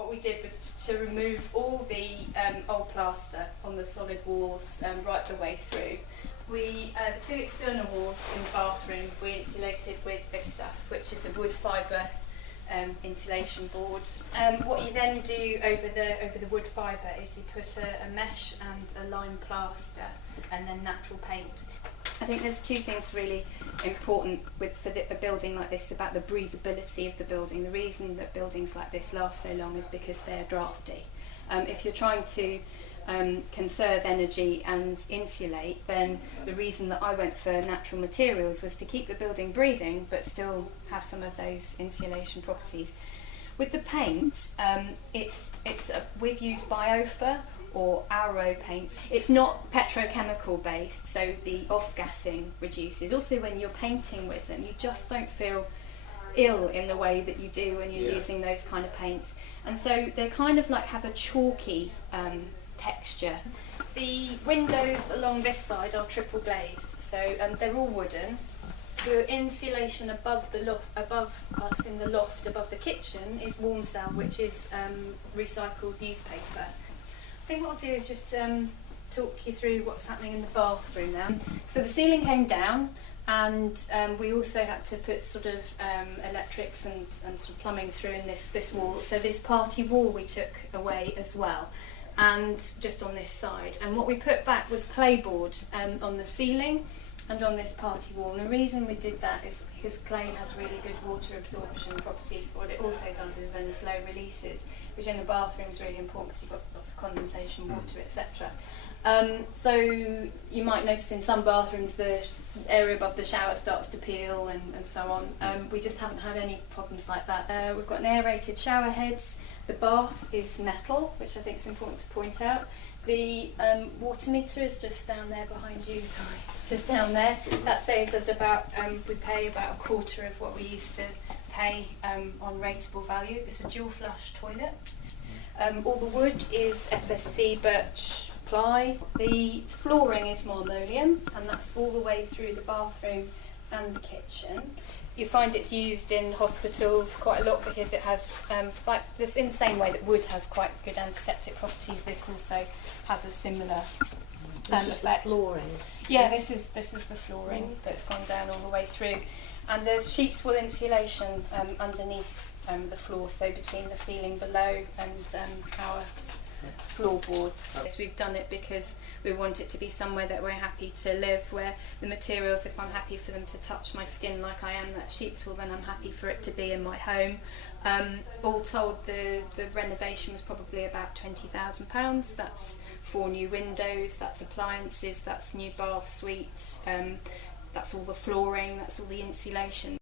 what we did was to remove all the old plaster on the solid walls right the way through. The two external walls in the bathroom we insulated with this stuff, which is a wood fibre insulation board. What you then do over the wood fibre is you put a mesh and a lime plaster and then natural paint. I think there's two things really important for a building like this about the breathability of the building. The reason that buildings like this last so long is because they're drafty. If you're trying to conserve energy and insulate, then the reason that I went for natural materials was to keep the building breathing but still have some of those insulation properties. With the paint, we've used Biofa or Auro paints. It's not petrochemical based, so the off-gassing reduces. Also, when you're painting with them, you just don't feel ill in the way that you do when you're using those kind of paints. And so they kind of like have a chalky texture. The windows along this side are triple glazed, so they're all wooden. The insulation above us in the loft above the kitchen is warm cell, which is recycled newspaper. I think what I'll do is just talk you through what's happening in the bathroom now. So the ceiling came down, and we also had to put sort of electrics and sort of plumbing through in this wall. So this party wall we took away as well, and just on this side. And what we put back was playboard on the ceiling and on this party wall. And the reason we did that is because clay has really good water absorption properties, but what it also does is then slow releases, which in the bathroom is really important because you've got lots of condensation water, etc. So you might notice in some bathrooms the area above the shower starts to peel and so on. We just haven't had any problems like that. We've got an aerated shower head. The bath is metal, which I think is important to point out. The water meter is just down there behind you, sorry, just down there. That saved us we pay about a quarter of what we used to pay on rateable value. It's a dual flush toilet. All the wood is FSC birch ply. The flooring is marmoleum, and that's all the way through the bathroom and the kitchen. You find it's used in hospitals quite a lot because it has, like this, in the same way that wood has quite good antiseptic properties, this also has a similar effect. Flooring. Yeah, this is the flooring that's gone down all the way through, and there's sheets wool insulation underneath the floor, so between the ceiling below and our floorboards. We've done it because we want it to be somewhere that we're happy to live, where the materials, if I'm happy for them to touch my skin like I am that sheep's wool, then I'm happy for it to be in my home. All told, the renovation was probably about £20,000. That's 4 new windows, that's appliances, that's new bath suite, that's all the flooring, that's all the insulation.